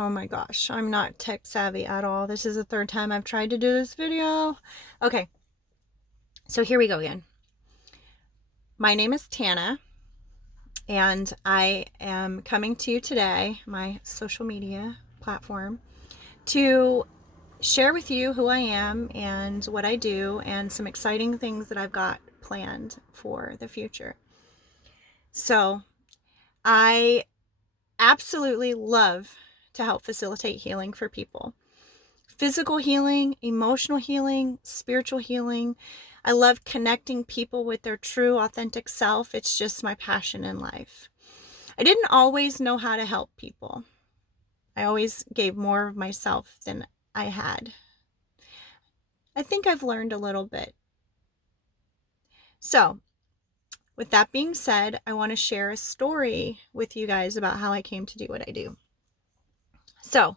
Oh my gosh, I'm not tech savvy at all. This is the third time I've tried to do this video. Okay, so here we go again. My name is Tana, and I am coming to you today, my social media platform, to share with you who I am and what I do and some exciting things that I've got planned for the future. So, I absolutely love to help facilitate healing for people. Physical healing, emotional healing, spiritual healing. I love connecting people with their true, authentic self. It's just my passion in life. I didn't always know how to help people. I always gave more of myself than I had. I think I've learned a little bit. So, with that being said, I want to share a story with you guys about how I came to do what I do. So,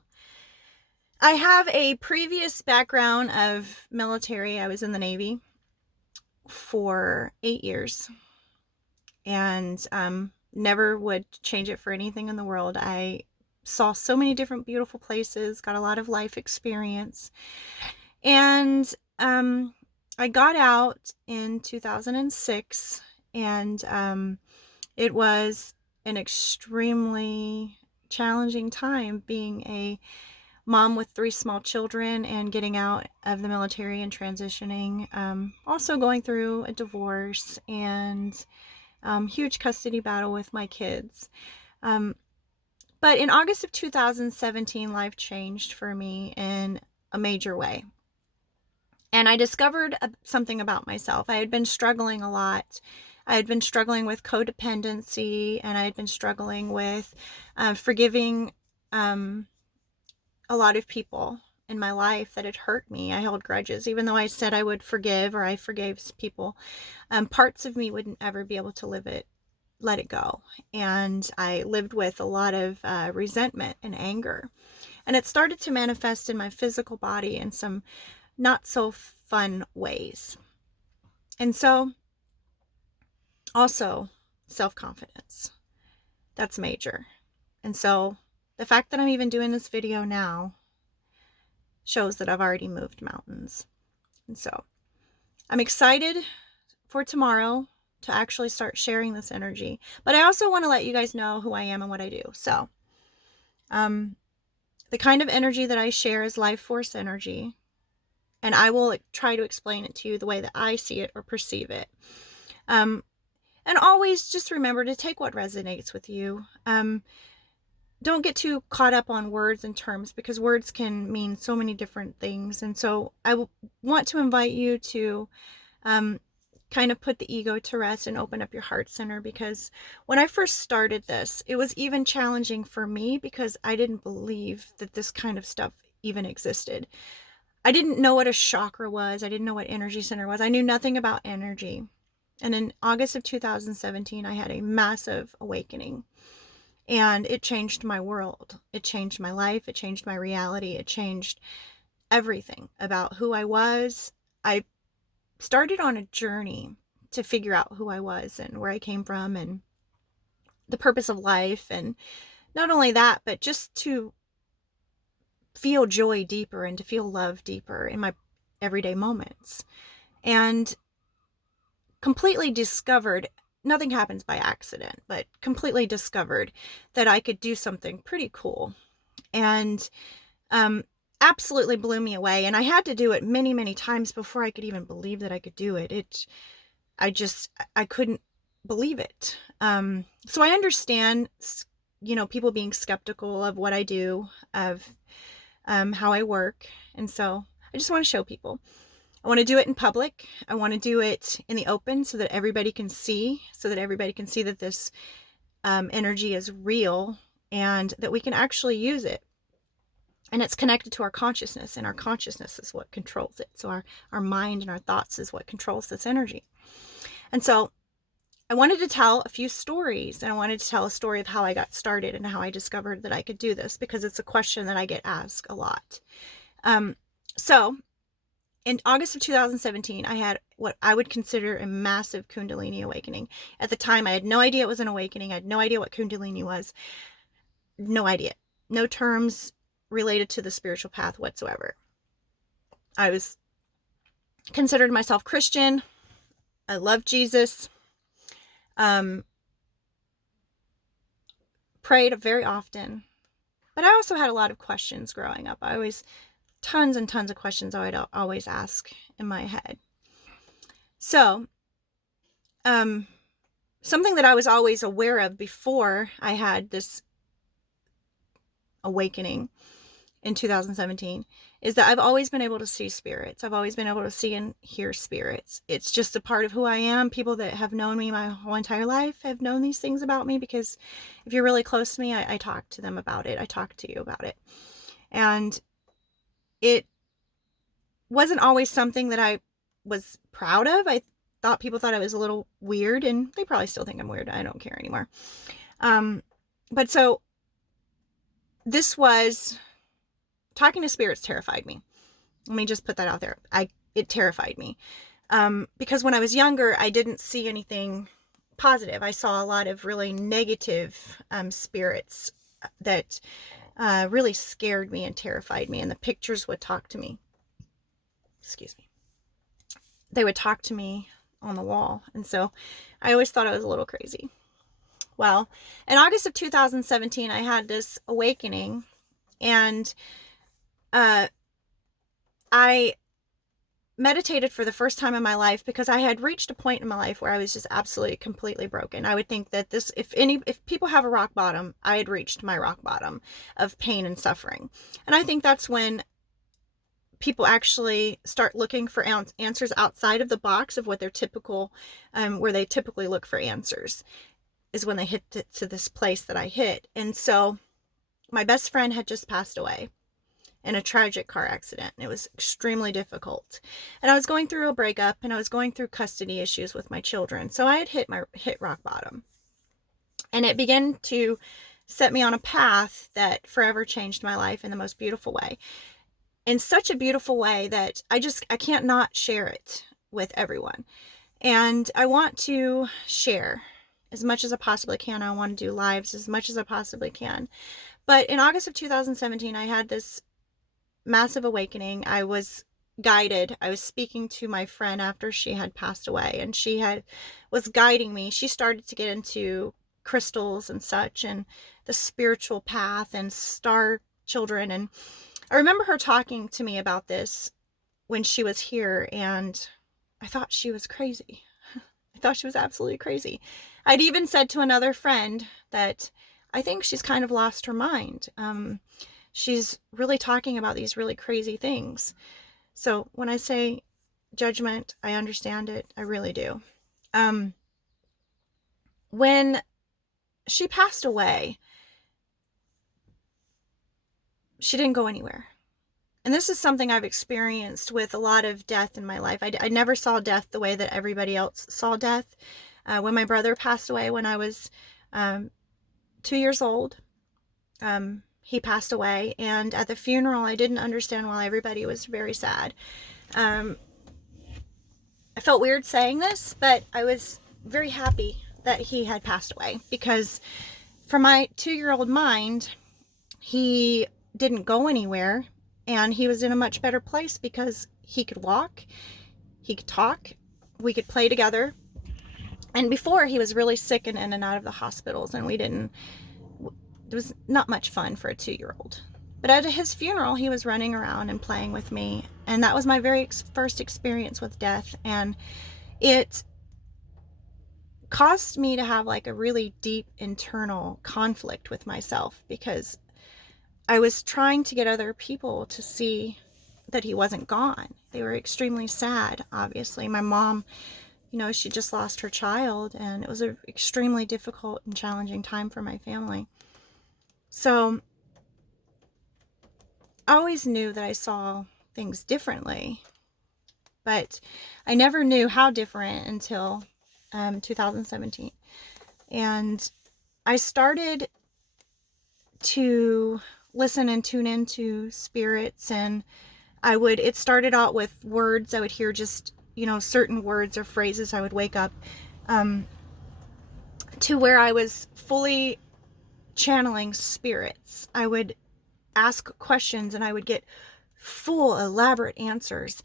I have a previous background of military. I was in the Navy for 8 years and never would change it for anything in the world. I saw so many different beautiful places, got a lot of life experience. And I got out in 2006, and it was an extremely challenging time being a mom with 3 small children and getting out of the military and transitioning. Also going through a divorce and huge custody battle with my kids. But in August of 2017, life changed for me in a major way. And I discovered something about myself. I had been struggling a lot. I had been struggling with codependency, and I had been struggling with forgiving a lot of people in my life that had hurt me. I held grudges. Even though I said I would forgive, or I forgave people, parts of me wouldn't ever be able to let it go. And I lived with a lot of resentment and anger. And it started to manifest in my physical body in some not so fun ways. And so, also, self-confidence. That's major. And so, the fact that I'm even doing this video now shows that I've already moved mountains. And so, I'm excited for tomorrow to actually start sharing this energy. But I also want to let you guys know who I am and what I do. So, the kind of energy that I share is life force energy. And I will try to explain it to you the way that I see it or perceive it. And always just remember to take what resonates with you. Don't get too caught up on words and terms, because words can mean so many different things. And so I want to invite you to kind of put the ego to rest and open up your heart center, because when I first started this, it was even challenging for me because I didn't believe that this kind of stuff even existed. I didn't know what a chakra was. I didn't know what energy center was. I knew nothing about energy. And in August of 2017, I had a massive awakening. And it changed my world. It changed my life. It changed my reality. It changed everything about who I was. I started on a journey to figure out who I was and where I came from and the purpose of life. And not only that, but just to feel joy deeper and to feel love deeper in my everyday moments. And completely discovered, nothing happens by accident, but completely discovered that I could do something pretty cool. And absolutely blew me away. And I had to do it many, many times before I could even believe that I could do it. I couldn't believe it. So I understand, people being skeptical of what I do, of how I work. And so I just want to show people. I want to do it in public. I want to do it in the open so that everybody can see, that this energy is real and that we can actually use it. And it's connected to our consciousness, and our consciousness is what controls it. So our mind and our thoughts is what controls this energy. And so I wanted to tell a few stories, and I wanted to tell a story of how I got started and how I discovered that I could do this, because it's a question that I get asked a lot. So in August of 2017, I had what I would consider a massive Kundalini awakening. At the time, I had no idea it was an awakening. I had no idea what Kundalini was. No idea. no terms related to the spiritual path whatsoever. I was considered myself Christian. I loved Jesus. Prayed very often. But I also had a lot of questions growing up. Tons and tons of questions I would always ask in my head. So, something that I was always aware of before I had this awakening in 2017 is that I've always been able to see spirits. I've always been able to see and hear spirits. It's just a part of who I am. People that have known me my whole entire life have known these things about me, because if you're really close to me, I talk to them about it. I talk to you about it. And it wasn't always something that I was proud of. I thought people thought I was a little weird, and they probably still think I'm weird. I don't care anymore. But so this was, talking to spirits terrified me. Let me just put that out there. It terrified me. Because when I was younger, I didn't see anything positive. I saw a lot of really negative spirits that really scared me and terrified me. And the pictures would talk to me. Excuse me. They would talk to me on the wall. And so I always thought I was a little crazy. Well, in August of 2017, I had this awakening, and I meditated for the first time in my life because I had reached a point in my life where I was just absolutely completely broken. I would think that if people have a rock bottom, I had reached my rock bottom of pain and suffering. And I think that's when people actually start looking for answers outside of the box of what they're typical, where they typically look for answers, is when they hit to this place that I hit. And so my best friend had just passed away in a tragic car accident. It was extremely difficult. And I was going through a breakup, and I was going through custody issues with my children. So I had hit rock bottom. And it began to set me on a path that forever changed my life in the most beautiful way. In such a beautiful way that I can't not share it with everyone. And I want to share as much as I possibly can. I want to do lives as much as I possibly can. But in August of 2017, I had this massive awakening. I was guided. I was speaking to my friend after she had passed away, and she was guiding me. She started to get into crystals and such, and the spiritual path and star children. And I remember her talking to me about this when she was here, and I thought she was crazy. I thought she was absolutely crazy. I'd even said to another friend that I think she's kind of lost her mind. She's really talking about these really crazy things. So when I say judgment, I understand it. I really do. When she passed away, she didn't go anywhere. And this is something I've experienced with a lot of death in my life. I never saw death the way that everybody else saw death. When my brother passed away when I was 2 years old, he passed away. And at the funeral, I didn't understand why everybody was very sad. I felt weird saying this, but I was very happy that he had passed away, because for my 2-year-old mind, he didn't go anywhere, and he was in a much better place because he could walk, he could talk, we could play together. And before, he was really sick and in and out of the hospitals, and it was not much fun for a 2-year-old. But at his funeral, he was running around and playing with me, and that was my very first experience with death. And it caused me to have like a really deep internal conflict with myself, because I was trying to get other people to see that he wasn't gone. They were extremely sad, obviously. My mom, she just lost her child, and it was an extremely difficult and challenging time for my family. So I always knew that I saw things differently, but I never knew how different until 2017. And I started to listen and tune into spirits, and it started out with words. I would hear just, certain words or phrases. I would wake up to where I was fully channeling spirits. I would ask questions and I would get full, elaborate answers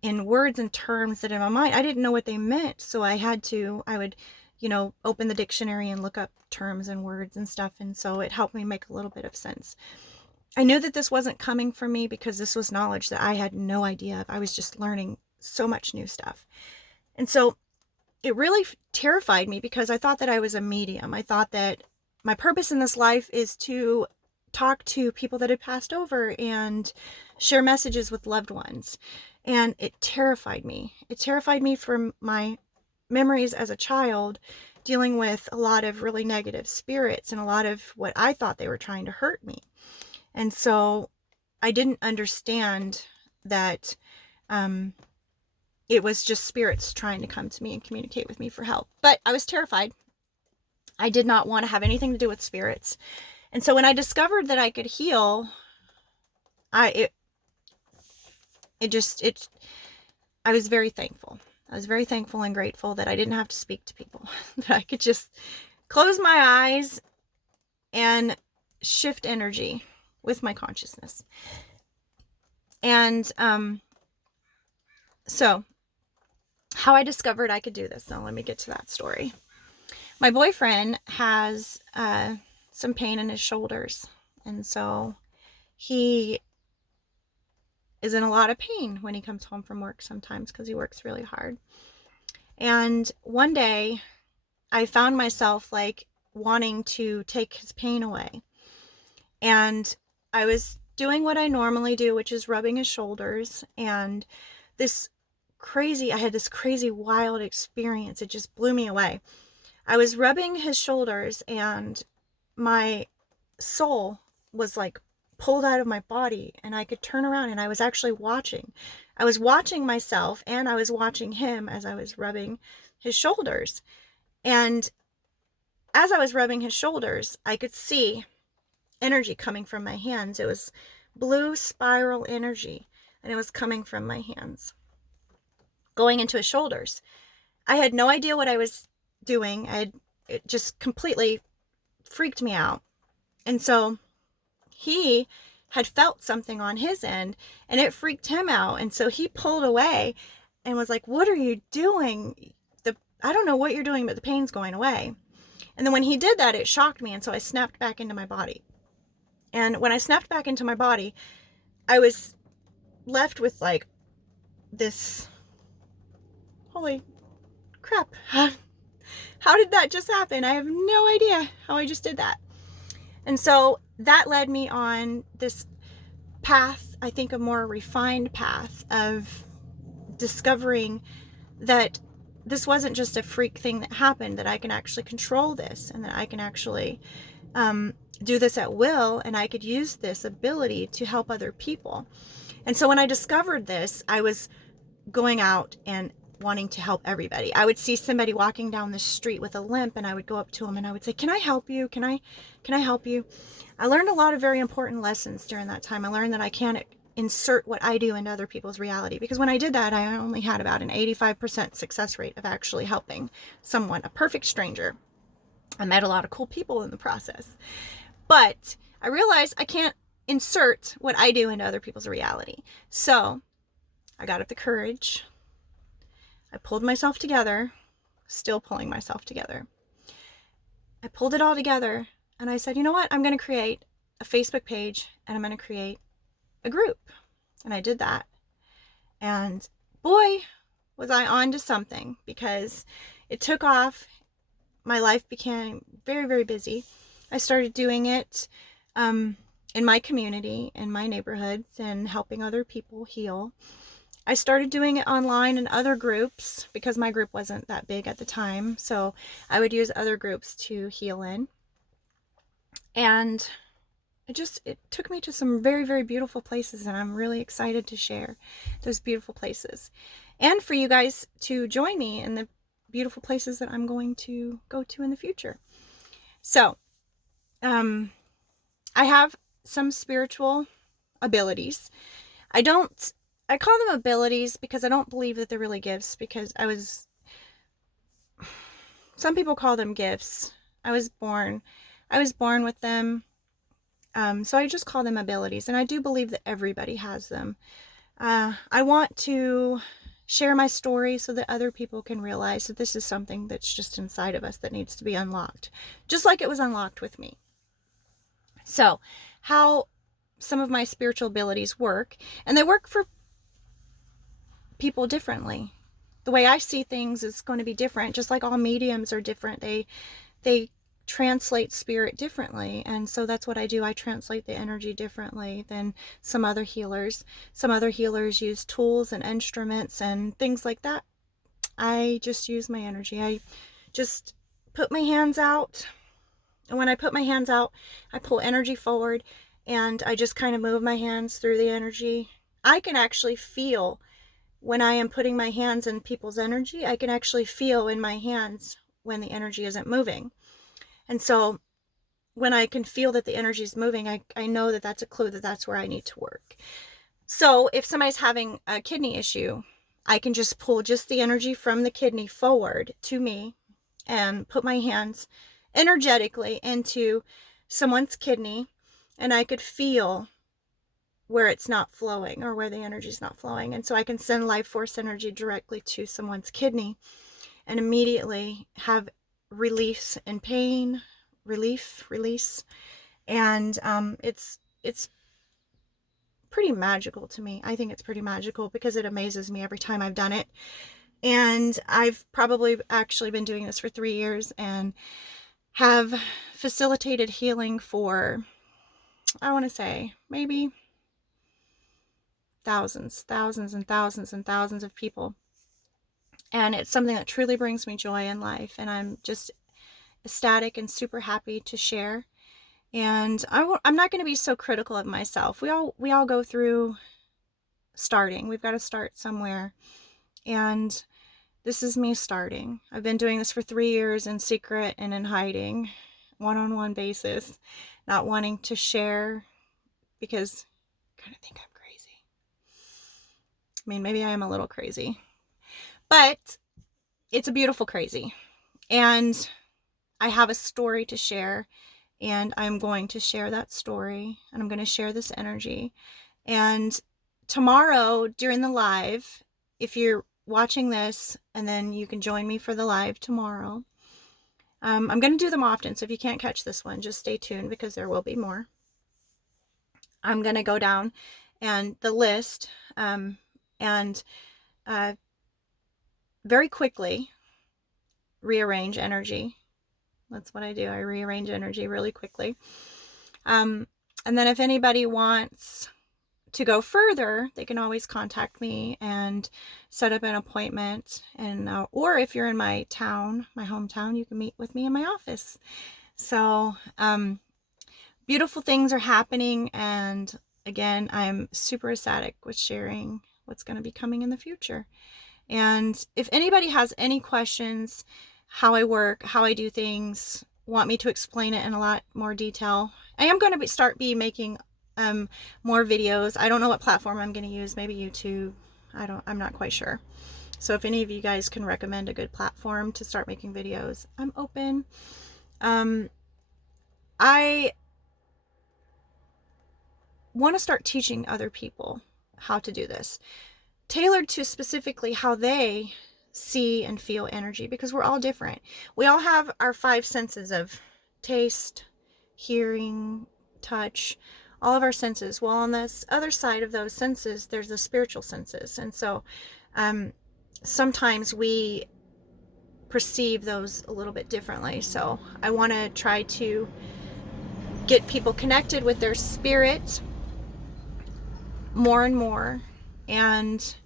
in words and terms that in my mind, I didn't know what they meant. So I would, open the dictionary and look up terms and words and stuff. And so it helped me make a little bit of sense. I knew that this wasn't coming from me because this was knowledge that I had no idea of. I was just learning so much new stuff. And so it really terrified me because I thought that I was a medium. I thought that my purpose in this life is to talk to people that had passed over and share messages with loved ones. And it terrified me. It terrified me from my memories as a child, dealing with a lot of really negative spirits and a lot of what I thought they were trying to hurt me. And so I didn't understand that it was just spirits trying to come to me and communicate with me for help. But I was terrified. I did not want to have anything to do with spirits. And so when I discovered that I could heal, I was very thankful. I was very thankful and grateful that I didn't have to speak to people, that I could just close my eyes and shift energy with my consciousness. And so how I discovered I could do this. Now let me get to that story. My boyfriend has some pain in his shoulders. And so he is in a lot of pain when he comes home from work sometimes because he works really hard. And one day I found myself like wanting to take his pain away. And I was doing what I normally do, which is rubbing his shoulders. And I had this crazy wild experience. It just blew me away. I was rubbing his shoulders and my soul was like pulled out of my body and I could turn around and I was actually watching. I was watching myself and I was watching him as I was rubbing his shoulders. And as I was rubbing his shoulders, I could see energy coming from my hands. It was blue spiral energy and it was coming from my hands, going into his shoulders. I had no idea what I was doing. It just completely freaked me out. And so he had felt something on his end and it freaked him out. And so he pulled away and was like, "What are you doing? I don't know what you're doing, but the pain's going away." And then when he did that, it shocked me. And so I snapped back into my body. And when I snapped back into my body, I was left with like this, holy crap. How did that just happen? I have no idea how I just did that. And so that led me on this path, I think a more refined path of discovering that this wasn't just a freak thing that happened, that I can actually control this and that I can actually do this at will, and I could use this ability to help other people. And so when I discovered this, I was going out and wanting to help everybody. I would see somebody walking down the street with a limp and I would go up to them and I would say, "Can I help you? Can I help you?" I learned a lot of very important lessons during that time. I learned that I can't insert what I do into other people's reality, because when I did that, I only had about an 85% success rate of actually helping someone, a perfect stranger. I met a lot of cool people in the process, but I realized I can't insert what I do into other people's reality. So I got up the courage. I pulled myself together, still pulling myself together. I pulled it all together and I said, "You know what? I'm going to create a Facebook page and I'm going to create a group." And I did that. And boy, was I on to something, because it took off. My life became very, very busy. I started doing it in my community, in my neighborhoods, and helping other people heal. I started doing it online in other groups because my group wasn't that big at the time. So I would use other groups to heal in. And it took me to some very, very beautiful places, and I'm really excited to share those beautiful places and for you guys to join me in the beautiful places that I'm going to go to in the future. So, I have some spiritual abilities. I call them abilities because I don't believe that they're really gifts, because some people call them gifts. I was born with them. So I just call them abilities, and I do believe that everybody has them. I want to share my story so that other people can realize that this is something that's just inside of us that needs to be unlocked, just like it was unlocked with me. So, how some of my spiritual abilities work, and they work for people differently. The way I see things is going to be different, just like all mediums are different. They translate spirit differently, and so that's what I do. I translate the energy differently than some other healers. Some other healers use tools and instruments and things like that. I just use my energy. I just put my hands out, and when I put my hands out, I pull energy forward, and I just kind of move my hands through the energy. I can actually feel when I am putting my hands in people's energy. I can actually feel in my hands when the energy isn't moving. And so when I can feel that the energy is moving, I know that that's a clue that that's where I need to work. So if somebody's having a kidney issue, I can just pull just the energy from the kidney forward to me and put my hands energetically into someone's kidney, and I could feel where it's not flowing or where the energy is not flowing. And so I can send life force energy directly to someone's kidney and immediately have release in pain, release. And it's pretty magical to me. I think it's pretty magical because it amazes me every time I've done it. And I've probably actually been doing this for 3 years and have facilitated healing for, I want to say, maybe thousands and thousands of people. And it's something that truly brings me joy in life, and I'm just ecstatic and super happy to share. And I'm not going to be so critical of myself. We all go through starting. We've got to start somewhere, and this is me starting. I've been doing this for 3 years in secret and in hiding, one-on-one basis, not wanting to share because I kind of think I'm crazy. I mean, maybe I am a little crazy, but it's a beautiful crazy. And I have a story to share, and I'm going to share that story, and I'm going to share this energy. And tomorrow during the live, if you're watching this, and then you can join me for the live tomorrow. I'm going to do them often, so if you can't catch this one, just stay tuned because there will be more. I'm going to go down and the list and very quickly rearrange energy. That's what I do. I rearrange energy really quickly. And then if anybody wants to go further, they can always contact me and set up an appointment. And or if you're in my town, my hometown, you can meet with me in my office. So beautiful things are happening, and again, I'm super ecstatic with sharing what's going to be coming in the future. And if anybody has any questions, how I work, how I do things, want me to explain it in a lot more detail, I am going to start making more videos. I don't know what platform I'm going to use. Maybe YouTube. I'm not quite sure. So if any of you guys can recommend a good platform to start making videos, I'm open. I want to start teaching other people how to do this, tailored to specifically how they see and feel energy, because we're all different. We all have our 5 senses of taste, hearing, touch, all of our senses. Well, on this other side of those senses, there's the spiritual senses. And so sometimes we perceive those a little bit differently. So I want to try to get people connected with their spirit more and more, and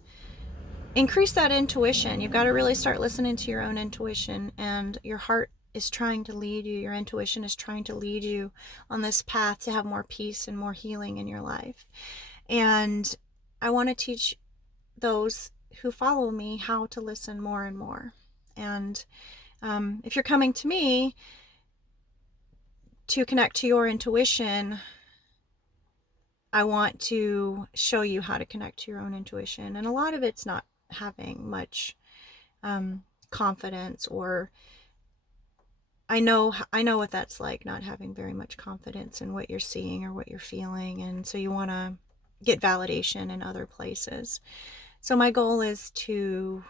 increase that intuition. You've got to really start listening to your own intuition, and your heart is trying to lead you. Your intuition is trying to lead you on this path to have more peace and more healing in your life. And I want to teach those who follow me how to listen more and more. And if you're coming to me to connect to your intuition, I want to show you how to connect to your own intuition. And a lot of it's not having much confidence, or I know what that's like, not having very much confidence in what you're seeing or what you're feeling, and so you want to get validation in other places. So my goal is to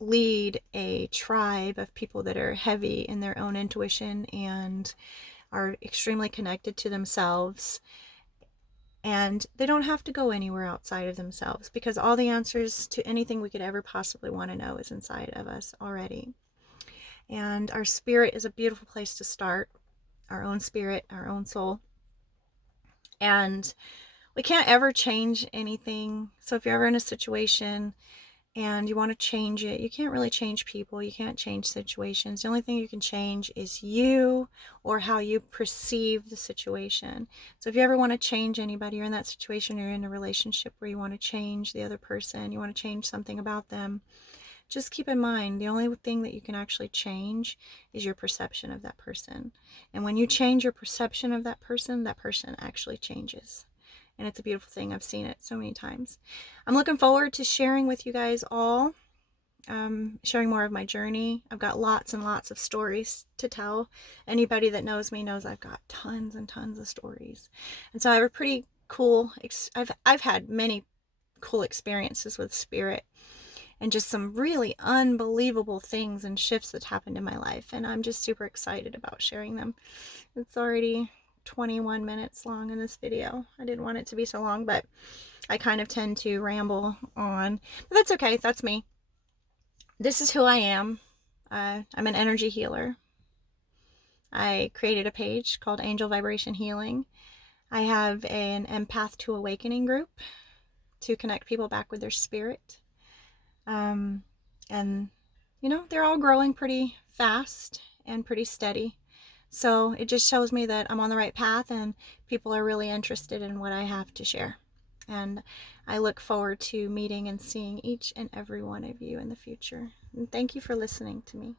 lead a tribe of people that are heavy in their own intuition and are extremely connected to themselves, and they don't have to go anywhere outside of themselves, because all the answers to anything we could ever possibly want to know is inside of us already. And our spirit is a beautiful place to start, our own spirit, our own soul. And we can't ever change anything. So if you're ever in a situation and you want to change it, you can't really change people. You can't change situations. The only thing you can change is you, or how you perceive the situation. So if you ever want to change anybody, you're in that situation, you're in a relationship where you want to change the other person, you want to change something about them, just keep in mind, the only thing that you can actually change is your perception of that person. And when you change your perception of that person actually changes. And it's a beautiful thing. I've seen it so many times. I'm looking forward to sharing with you guys all, sharing more of my journey. I've got lots and lots of stories to tell. Anybody that knows me knows I've got tons and tons of stories. And so I have a pretty cool, I've had many cool experiences with spirit, and just some really unbelievable things and shifts that happened in my life. And I'm just super excited about sharing them. It's already 21 minutes long in this video. I didn't want it to be so long, but I kind of tend to ramble on. But that's okay. That's me. This is who I am. I'm an energy healer. I created a page called Angel Vibration Healing. I have an Empath to Awakening group to connect people back with their spirit. And you know, they're all growing pretty fast and pretty steady. So it just shows me that I'm on the right path and people are really interested in what I have to share. And I look forward to meeting and seeing each and every one of you in the future. And thank you for listening to me.